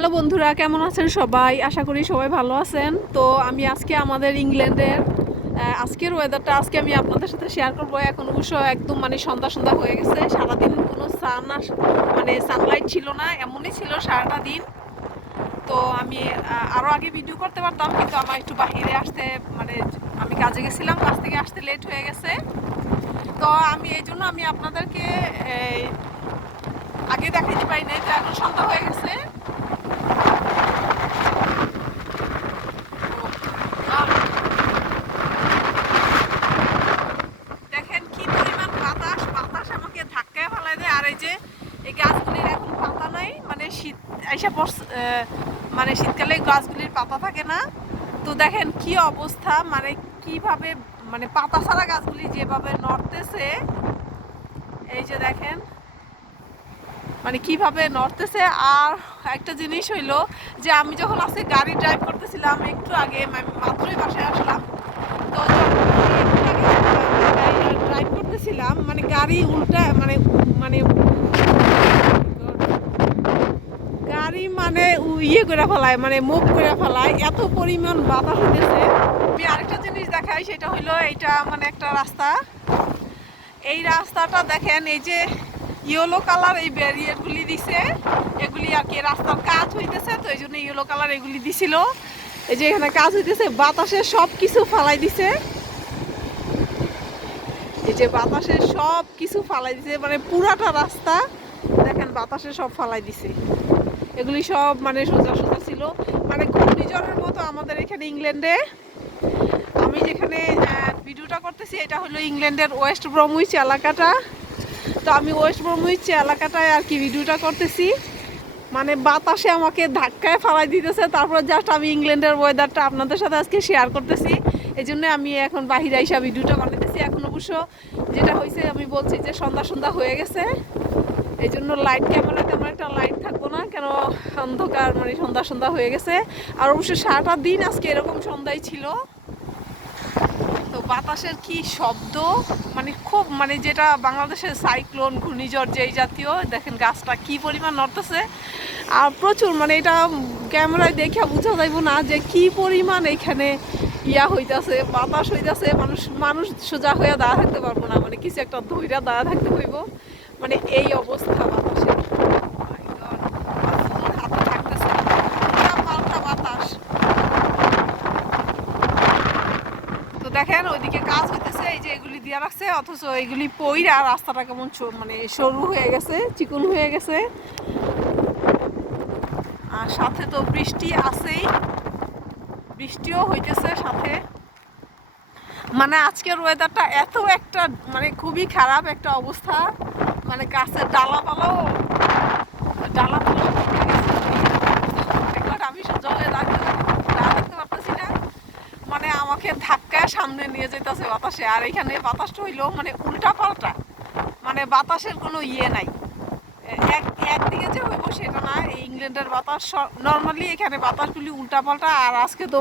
Hello বন্ধুরা, কেমন আছেন সবাই? আশা করি সবাই ভালো আছেন। তো আমি আজকে আমাদের ইংল্যান্ডের আজকের ওয়েদারটা আজকে আমি আপনাদের সাথে শেয়ার করবো। এখন অবশ্য একদম সন্ধ্যা সন্ধ্যা হয়ে গেছে। সারাদিন কোনো সানলাইট ছিল না, এমনই ছিল সারাটা দিন। তো আমি আরও আগে ভিডিও করতে পারতাম, কিন্তু আমার একটু বাহিরে আসতে আমি কাজে গেছিলাম, কাজ থেকে আসতে লেট হয়ে গেছে। তো এই জন্য আমি আপনাদেরকে আগে দেখাইতে পারি নাই। তো এখন সন্ধ্যা হয়ে গেছে। দেখেন কি পরিমাণ বাতাস, বাতাস আমাকে ধাক্কায় ফেলাই দেয়। আর এই যে এই গাছগুলির এখন পাতা নাই, শীত এসে পড়ছে, শীতকালে গাছগুলির পাতা থাকে না। তো দেখেন কি অবস্থা, কিভাবে পাতা ছাড়া গাছগুলি যেভাবে নড়তেছে, এই যে দেখেন কিভাবে নড়তেছে। আর একটা জিনিস হইলো যে আমি যখন আজকে গাড়ি ড্রাইভ করতেছিলাম, একটু আগে মাত্রই বাসায় আসলাম। তো ড্রাইভ করতেছিলাম, গাড়ি উল্টা গাড়ি ইয়ে করে ফেলায়, মুভ করে ফেলায়, এত পরিমাণ বাতাস হইতেছে। আমি আরেকটা জিনিস দেখাই, সেটা হইলো এইটা একটা রাস্তা। এই রাস্তাটা দেখেন, এই যে ইয়েলো কালার এই ব্যারিয়ারগুলি দিছে, এগুলি আর কি রাস্তার কাজ হইতেছে, তো এই জন্য ইয়েলো কালার এগুলি দিছিল। এই যে এখানে কাজ হইতেছে, বাতাসে সব কিছু ফালাই দিছে। এই যে বাতাসে সব কিছু ফালাই দিছে, পুরাটা রাস্তা দেখেন বাতাসে সব ফালাই দিছে। এগুলি সব সোজা সোজা ছিল, ঘূর্ণিঝড়ের মতো আমাদের এখানে ইংল্যান্ডে। আমি যেখানে ভিডিওটা করতেছি, এটা হলো ইংল্যান্ডের ওয়েস্ট ব্রমউইচ এলাকাটা। তো আমি ওয়েস্ট ব্রমউইচ এলাকাটায় আর কি ভিডিওটা করতেছি। বাতাসে আমাকে ধাক্কায় ফালাই দিতেছে। তারপর জাস্ট আমি ইংল্যান্ডের ওয়েদারটা আপনাদের সাথে আজকে শেয়ার করতেছি। এই জন্য আমি এখন বাহিরে এসে ভিডিওটা বানাইতেছি। এখন অবশ্য যেটা হয়েছে, আমি বলছি যে সন্ধ্যা সন্ধ্যা হয়ে গেছে। এই জন্য ক্যামেরা তেমন একটা লাইট থাকবো না, কেন অন্ধকার, সন্ধ্যা সন্ধ্যা হয়ে গেছে। আর অবশ্য সারাটা দিন আজকে এরকম সন্ধ্যায় ছিল। তো বাতাসের কি শব্দ, খুব যেটা বাংলাদেশের সাইক্লোন, ঘূর্ণিঝড় যেই জাতীয়, দেখেন গাছটা কি পরিমাণ নড়তেছে। আর প্রচুর এটা ক্যামেরায় দেখে বোঝা যাইব না যে কি পরিমাণ এখানে হইতাছে, বাতাস হইতাছে। মানুষ সোজা হয়ে দাঁড়া থাকতে পারবো না, কিছু একটা ধৈর্য দাঁড়া থাকতে হইব। এই অবস্থা বাতাসের। হাতে থাকতেছে পাল্টা বাতাস। তো দেখেন ওইদিকে কাজ হইতেছে, এই যে এগুলি দিয়ে রাখছে, অথচ এগুলি পইরা রাস্তাটা কেমন সরু হয়ে গেছে, চিকন হয়ে গেছে। আর সাথে তো বৃষ্টি আছেই, বৃষ্টিও হইতেছে সাথে। আজকের ওয়েদারটা এত একটা খুবই খারাপ একটা অবস্থা। গাছের ডালাপালাও আমি সোজা হয়ে দাঁড়াতে পারতেছি না। আমাকে ধাক্কায় সামনে নিয়ে যেতেছে বাতাসে। আর এখানে বাতাসটা হইলো উল্টা পাল্টা, বাতাসের কোনো ইয়ে নাই, একদিকে যে হইব সেটা না। এই ইংল্যান্ডের বাতাস নর্মালি এখানে বাতাসগুলি উল্টা পাল্টা। আর আজকে তো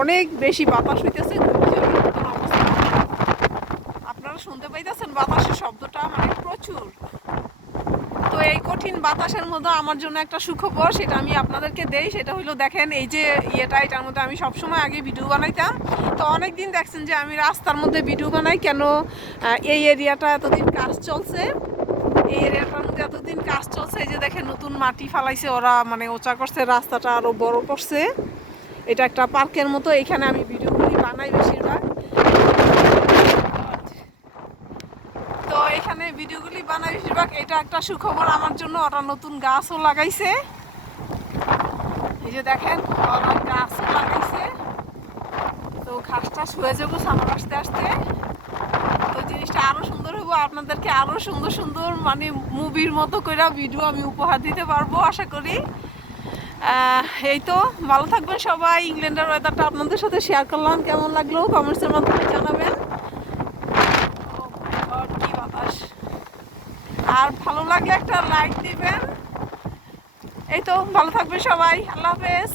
অনেক বেশি বাতাস হইতেছে, আপনারা শুনতে পাইতেছেন বাতাসের শব্দটা প্রচুর। তো এই কঠিন বাতাসের মধ্যে আমার জন্য একটা সুখবর, সেটা আমি আপনাদেরকে দেই। সেটা হলো দেখেন, এই যে এটার মধ্যে আমি সবসময় আগে ভিডিও বানাইতাম। তো অনেকদিন দেখছেন যে আমি রাস্তার মধ্যে ভিডিও বানাই, কেন এই এরিয়াটা এতদিন কাজ চলছে। এই এরিয়াটার মধ্যে এতদিন কাজ চলছে। এই যে দেখেন নতুন মাটি ফালাইছে ওরা, উঁচা করছে, রাস্তাটা আরো বড় করছে। এটা একটা পার্কের মতো, এখানে আমি ভিডিওগুলি বানাই বেশিরভাগ। তো এখানে ভিডিওগুলি বানাই বেশিরভাগ। এটা একটা সুখবর আমার জন্য, ওরা নতুন গাছও লাগাইছে। এই যে দেখেন ওরা গাছও লাগাইছে। তো ঘাসটা শুয়ে যাবো সামার আসতে আসতে। তো জিনিসটা আরো সুন্দর হইব, আপনাদেরকে আরো সুন্দর সুন্দর মুভির মতো করে ভিডিও আমি উপহার দিতে পারবো আশা করি। এই তো, ভালো থাকবেন সবাই। ইংল্যান্ডের ওয়েদারটা আপনাদের সাথে শেয়ার করলাম, কেমন লাগলো কমেন্টসের মাধ্যমে জানাবেন। কি বাতাস! আর ভালো লাগলে একটা লাইক দিবেন। এই তো, ভালো থাকবেন সবাই, আল্লাহ হাফেজ।